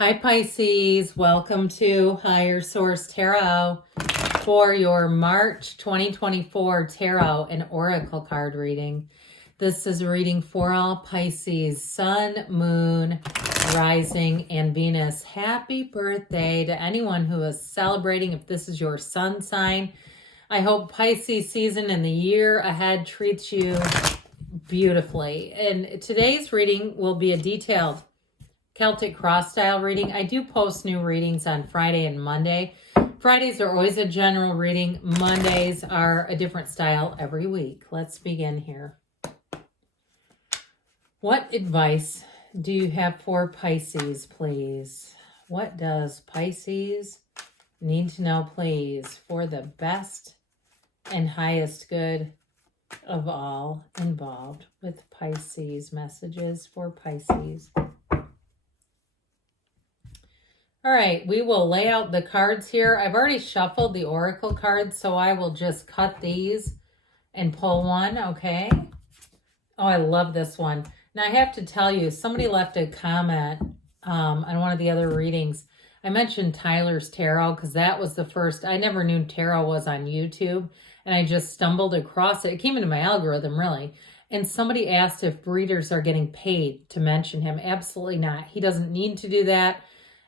Hi Pisces, welcome to Higher Source Tarot for your March 2024 Tarot and Oracle card reading. This is a reading for all Pisces, Sun, Moon, Rising, and Venus. Happy birthday to anyone who is celebrating. If this is your sun sign, I hope Pisces season and the year ahead treats you beautifully. And today's reading will be a detailed Celtic cross style reading. I do post new readings on Friday and Monday. Fridays are always a general reading. Mondays are a different style every week. Let's begin here. What advice do you have for Pisces, please? What does Pisces need to know, please, for the best and highest good of all involved with Pisces? Messages for Pisces. All right, we will lay out the cards here. I've already shuffled the oracle cards, so I will just cut these and pull one, okay? Oh, I love this one. Now, I have to tell you, somebody left a comment on one of the other readings. I mentioned Tyler's Tarot because that was the first. I never knew tarot was on YouTube, and I just stumbled across it. It came into my algorithm, really. And somebody asked if readers are getting paid to mention him. Absolutely not. He doesn't need to do that.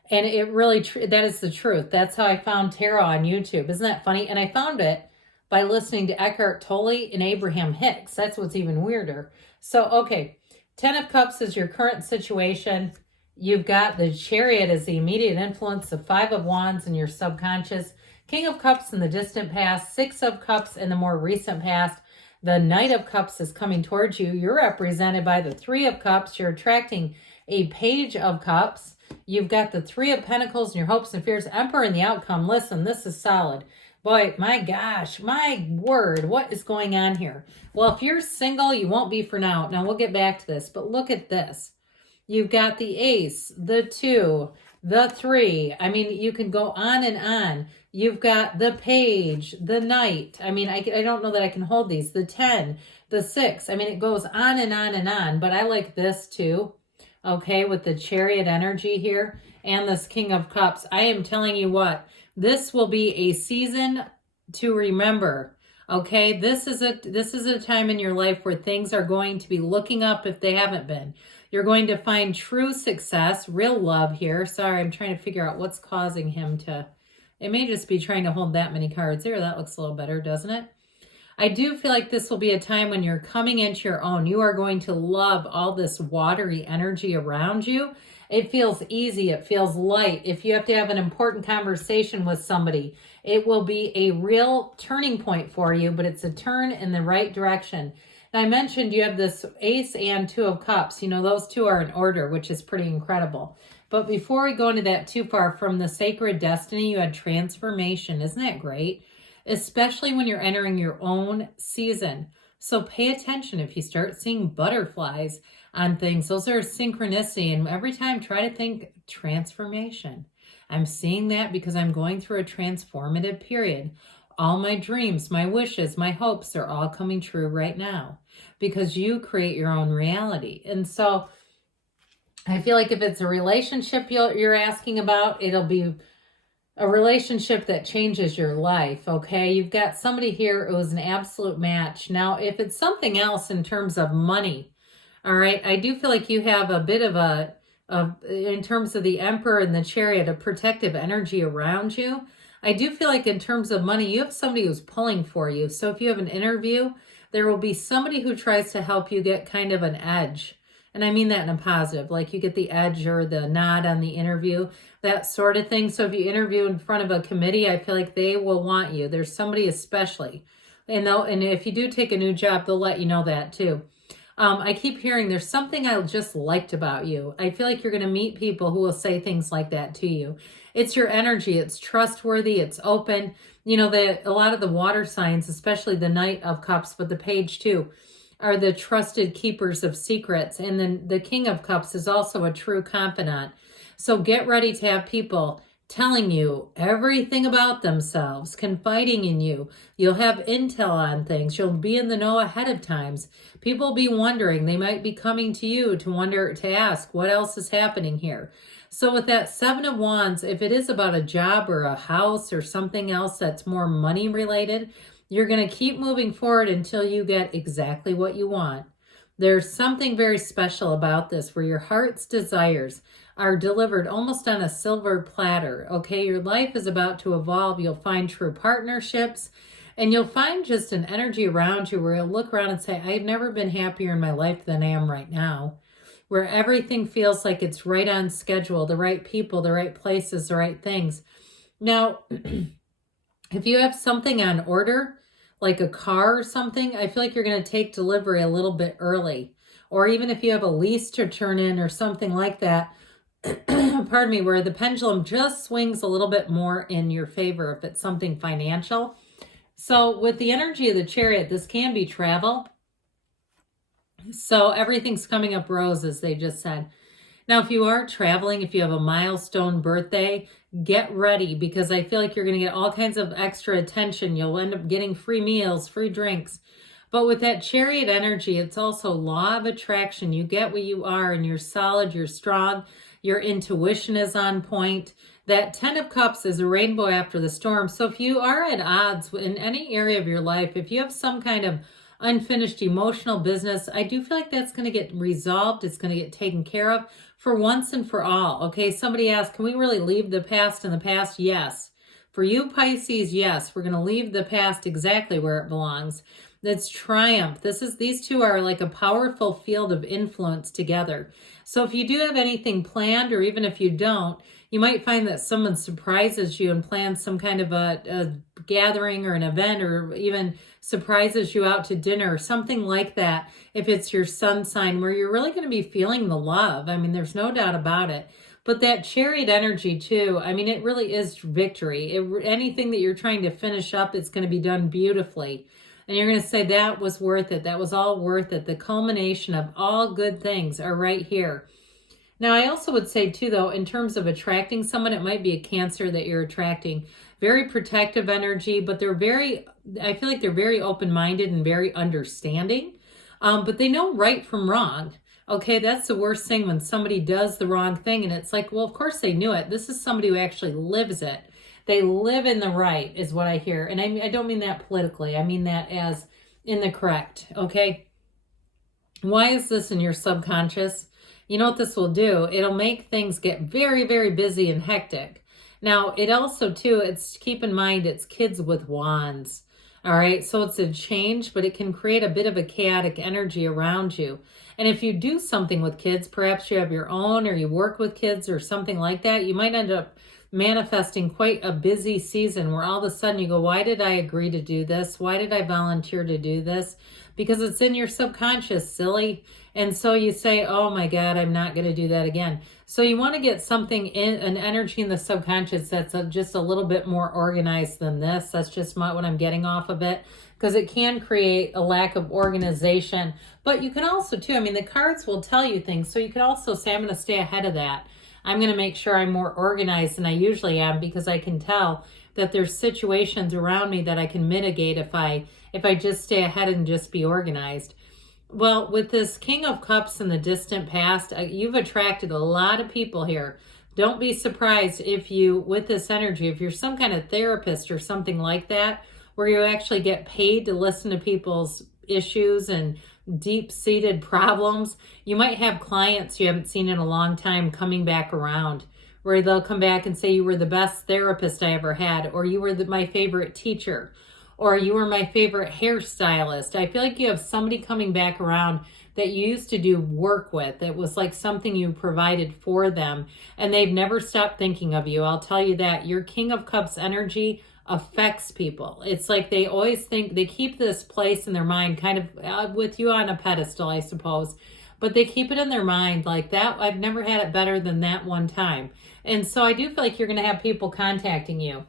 And it really, that is the truth. That's how I found tarot on YouTube. Isn't that funny? And I found it by listening to Eckhart Tolle and Abraham Hicks. That's what's even weirder. So, okay, 10 of Cups is your current situation. You've got the Chariot as the immediate influence, the 5 of Wands in your subconscious, King of Cups in the distant past, 6 of Cups in the more recent past. The Knight of Cups is coming towards you. You're represented by the 3 of Cups. You're attracting a Page of Cups. You've got the 3 of Pentacles and your hopes and fears. Emperor in the outcome. Listen, this is solid. Boy, my gosh, my word, what is going on here? Well, if you're single, you won't be for now. Now, we'll get back to this, but look at this. You've got the Ace, the 2, the 3. I mean, you can go on and on. You've got the Page, the Knight. I mean, I don't know that I can hold these. The 10, the 6. I mean, it goes on and on and on, but I like this too. Okay, with the Chariot energy here and this King of Cups. I am telling you what, this will be a season to remember. Okay, this is a time in your life where things are going to be looking up if they haven't been. You're going to find true success, real love here. Sorry, I'm trying to figure out what's causing him to, it may just be trying to hold that many cards there. That looks a little better, doesn't it? I do feel like this will be a time when you're coming into your own. You are going to love all this watery energy around you. It feels easy. It feels light. If you have to have an important conversation with somebody, it will be a real turning point for you, but it's a turn in the right direction. And I mentioned you have this Ace and 2 of Cups. You know, those two are in order, which is pretty incredible. But before we go into that too far, from the Sacred Destiny, you had transformation. Isn't that great? Especially when you're entering your own season. So pay attention if you start seeing butterflies on things. Those are synchronicity. And every time, try to think transformation. I'm seeing that because I'm going through a transformative period. All my dreams, my wishes, my hopes are all coming true right now because you create your own reality. And so I feel like if it's a relationship you're asking about, it'll be a relationship that changes your life, okay? You've got somebody here who is an absolute match. Now, if it's something else in terms of money, all right, I do feel like you have a bit of in terms of the Emperor and the Chariot, a protective energy around you. I do feel like in terms of money, you have somebody who's pulling for you. So if you have an interview, there will be somebody who tries to help you get kind of an edge. And I mean that in a positive, like you get the edge or the nod on the interview, that sort of thing. So if you interview in front of a committee, I feel like they will want you. There's somebody especially. And if you do take a new job, they'll let you know that too. I keep hearing there's something I just liked about you. I feel like you're going to meet people who will say things like that to you. It's your energy. It's trustworthy. It's open. You know, a lot of the water signs, especially the Knight of Cups, but the Page too, are the trusted keepers of secrets. And then the King of Cups is also a true confidant. So get ready to have people telling you everything about themselves, confiding in you. You'll have intel on things. You'll be in the know ahead of times. People will be wondering. They might be coming to you to wonder, to ask, what else is happening here? So with that Seven of Wands, if it is about a job or a house or something else that's more money related, you're going to keep moving forward until you get exactly what you want. There's something very special about this where your heart's desires are delivered almost on a silver platter. Okay, your life is about to evolve. You'll find true partnerships, and you'll find just an energy around you where you'll look around and say, I've never been happier in my life than I am right now, where everything feels like it's right on schedule, the right people, the right places, the right things. Now, if you have something on order, like a car or something, I feel like you're going to take delivery a little bit early. Or even if you have a lease to turn in or something like that, pardon me, where the pendulum just swings a little bit more in your favor if it's something financial. So with the energy of the Chariot, this can be travel. So everything's coming up roses, they just said. Now, if you are traveling, if you have a milestone birthday, get ready because I feel like you're going to get all kinds of extra attention. You'll end up getting free meals, free drinks. But with that Chariot energy, it's also law of attraction. You get what you are and you're solid, you're strong, your intuition is on point. That 10 of Cups is a rainbow after the storm. So if you are at odds in any area of your life, if you have some kind of unfinished emotional business, I do feel like that's going to get resolved. It's going to get taken care of for once and for all. Okay, somebody asked, can we really leave the past in the past? Yes. For you Pisces, yes, we're going to leave the past exactly where it belongs. That's triumph. These two are like a powerful field of influence together. So if you do have anything planned, or even if you don't, you might find that someone surprises you and plans some kind of a gathering or an event, or even surprises you out to dinner or something like that. If it's your sun sign, where you're really going to be feeling the love. I mean, there's no doubt about it. But that Chariot energy too, I mean, it really is victory. Anything that you're trying to finish up, it's going to be done beautifully. And you're going to say, that was worth it. That was all worth it. The culmination of all good things are right here. Now, I also would say too, though, in terms of attracting someone, it might be a Cancer that you're attracting. Very protective energy, but I feel like they're very open-minded and very understanding. But they know right from wrong. Okay, that's the worst thing when somebody does the wrong thing and it's like, well, of course they knew it. This is somebody who actually lives it. They live in the right is what I hear. And I don't mean that politically. I mean that as in the correct, okay? Why is this in your subconscious? You know what this will do? It'll make things get very, very busy and hectic. Now, it also, too, keep in mind, it's kids with wands. All right, so it's a change, but it can create a bit of a chaotic energy around you. And if you do something with kids, perhaps you have your own or you work with kids or something like that, you might end up manifesting quite a busy season where all of a sudden you go, why did I agree to do this? Why did I volunteer to do this? Because it's in your subconscious, silly. And so you say, oh my God, I'm not going to do that again. So you want to get something an energy in the subconscious that's just a little bit more organized than this. That's just what I'm getting off of it, because it can create a lack of organization. But you can also too, I mean, the cards will tell you things. So you can also say, I'm going to stay ahead of that. I'm going to make sure I'm more organized than I usually am, because I can tell that there's situations around me that I can mitigate if I just stay ahead and just be organized. Well, with this King of Cups in the distant past, you've attracted a lot of people here. Don't be surprised if you, with this energy, if you're some kind of therapist or something like that, where you actually get paid to listen to people's issues and deep-seated problems, you might have clients you haven't seen in a long time coming back around, where they'll come back and say, you were the best therapist I ever had, or you were my favorite teacher, or you were my favorite hairstylist. I feel like you have somebody coming back around that you used to do work with. It was like something you provided for them, and they've never stopped thinking of you. I'll tell you that. Your King of Cups energy affects people. It's like they always think, they keep this place in their mind, kind of with you on a pedestal, I suppose, but they keep it in their mind like that. I've never had it better than that one time. And so I do feel like you're going to have people contacting you.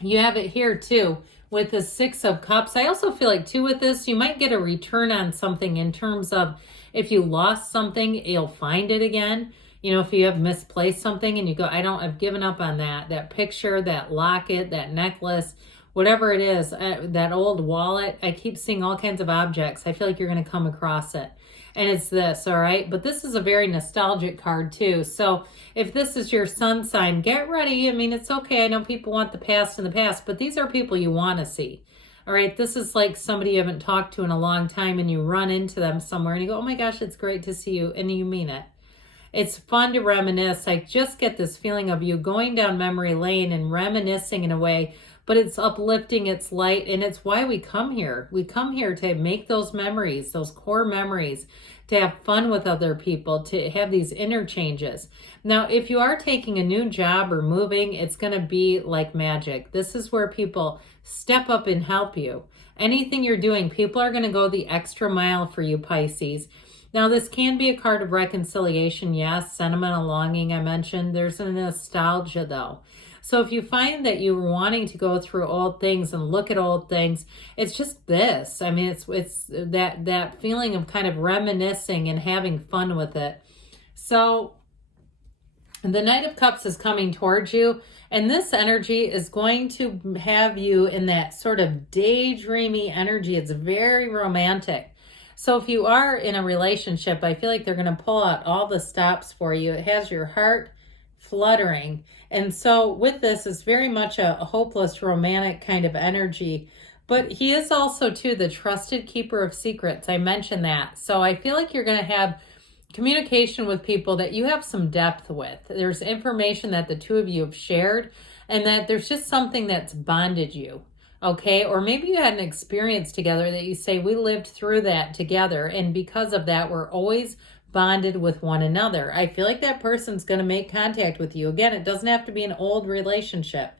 You have it here too with the Six of Cups. I also feel like too with this, you might get a return on something in terms of if you lost something, you'll find it again. You know, if you have misplaced something and you go, I've given up on that. That picture, that locket, that necklace, whatever it is, that old wallet. I keep seeing all kinds of objects. I feel like you're going to come across it. And it's this, all right? But this is a very nostalgic card too. So if this is your sun sign, get ready. I mean, it's okay. I know people want the past in the past, but these are people you want to see. All right, this is like somebody you haven't talked to in a long time and you run into them somewhere and you go, oh my gosh, it's great to see you. And you mean it. It's fun to reminisce. I just get this feeling of you going down memory lane and reminiscing in a way, but it's uplifting, it's light, and it's why we come here. We come here to make those memories, those core memories, to have fun with other people, to have these interchanges. Now, if you are taking a new job or moving, it's going to be like magic. This is where people step up and help you. Anything you're doing, people are going to go the extra mile for you, Pisces. Now, this can be a card of reconciliation, yes, sentimental longing I mentioned. There's a nostalgia, though. So if you find that you're wanting to go through old things and look at old things, it's just this. I mean, it's that feeling of kind of reminiscing and having fun with it. So the Knight of Cups is coming towards you, and this energy is going to have you in that sort of daydreamy energy. It's very romantic. So if you are in a relationship, I feel like they're going to pull out all the stops for you. It has your heart fluttering. And so with this, it's very much a hopeless romantic kind of energy. But he is also, too, the trusted keeper of secrets. I mentioned that. So I feel like you're going to have communication with people that you have some depth with. There's information that the two of you have shared, and that there's just something that's bonded you. Okay, or maybe you had an experience together that you say, we lived through that together, and because of that, we're always bonded with one another. I feel like that person's going to make contact with you. Again, it doesn't have to be an old relationship.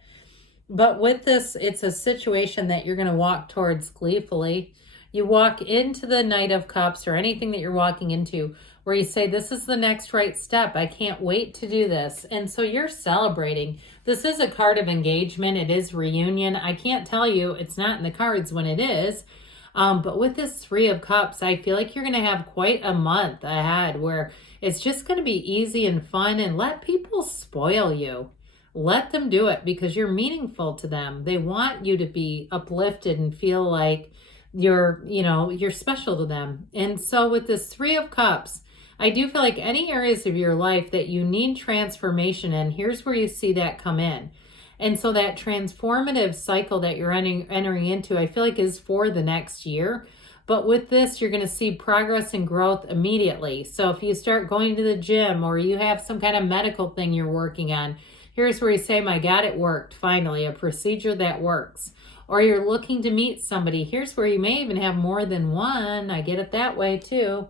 But with this, it's a situation that you're going to walk towards gleefully. You walk into the Knight of Cups or anything that you're walking into where you say, this is the next right step. I can't wait to do this. And so you're celebrating. This is a card of engagement. It is reunion. I can't tell you it's not in the cards when it is. But with this Three of Cups, I feel like you're going to have quite a month ahead where it's just going to be easy and fun, and let people spoil you. Let them do it because you're meaningful to them. They want you to be uplifted and feel like you're special to them. And so with this Three of Cups, I do feel like any areas of your life that you need transformation in, here's where you see that come in. And so that transformative cycle that you're entering into, I feel like is for the next year. But with this, you're going to see progress and growth immediately. So if you start going to the gym or you have some kind of medical thing you're working on, here's where you say, my God, it worked. Finally, a procedure that works. Or you're looking to meet somebody. Here's where you may even have more than one. I get it that way too.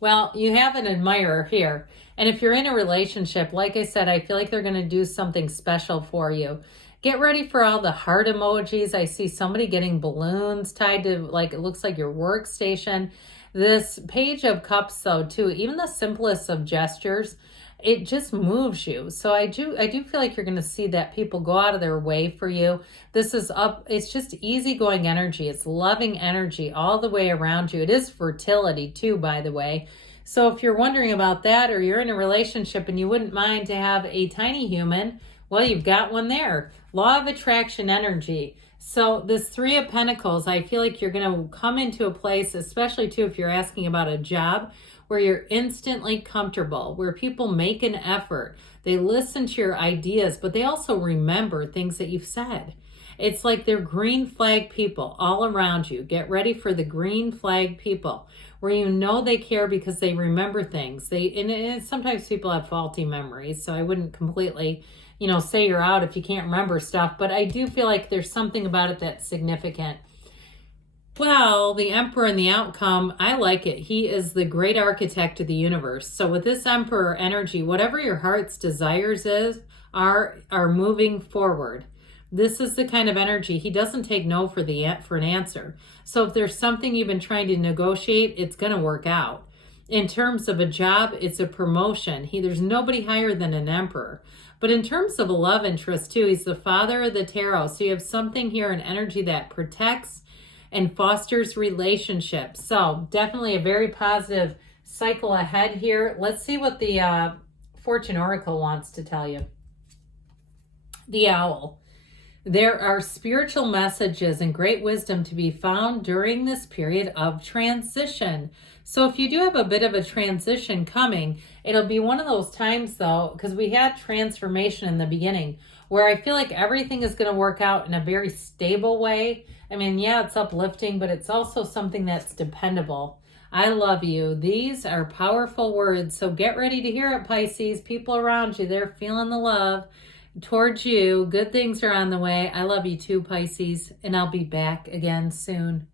Well, you have an admirer here. And if you're in a relationship, like I said, I feel like they're going to do something special for you. Get ready for all the heart emojis. I see somebody getting balloons tied to, like, it looks like your workstation. This Page of Cups, though, too, even the simplest of gestures, it just moves you. So I do feel like you're going to see that people go out of their way for you. This is up. It's just easygoing energy. It's loving energy all the way around you. It is fertility, too, by the way. So if you're wondering about that, or you're in a relationship and you wouldn't mind to have a tiny human, well, you've got one there. Law of attraction energy. So this Three of Pentacles, I feel like you're going to come into a place, especially too if you're asking about a job, where you're instantly comfortable, where people make an effort. They listen to your ideas, but they also remember things that you've said. It's like they're green flag people all around you. Get ready for the green flag people, where you know they care because they remember things. And sometimes people have faulty memories, so I wouldn't completely, say you're out if you can't remember stuff, but I do feel like there's something about it that's significant. Well, the Emperor and the outcome, I like it. He is the great architect of the universe. So with this Emperor energy, whatever your heart's desires are moving forward. This is the kind of energy. He doesn't take no for an answer. So if there's something you've been trying to negotiate, it's going to work out. In terms of a job, it's a promotion. There's nobody higher than an Emperor. But in terms of a love interest too, he's the father of the tarot. So you have something here, an energy that protects and fosters relationships. So definitely a very positive cycle ahead here. Let's see what the Fortune Oracle wants to tell you. The Owl. There are spiritual messages and great wisdom to be found during this period of transition. So if you do have a bit of a transition coming, it'll be one of those times though, because we had transformation in the beginning, where I feel like everything is going to work out in a very stable way. I mean, yeah, it's uplifting, but it's also something that's dependable. I love you. These are powerful words. So get ready to hear it, Pisces. People around you, they're feeling the love towards you. Good things are on the way. I love you too, Pisces, and I'll be back again soon.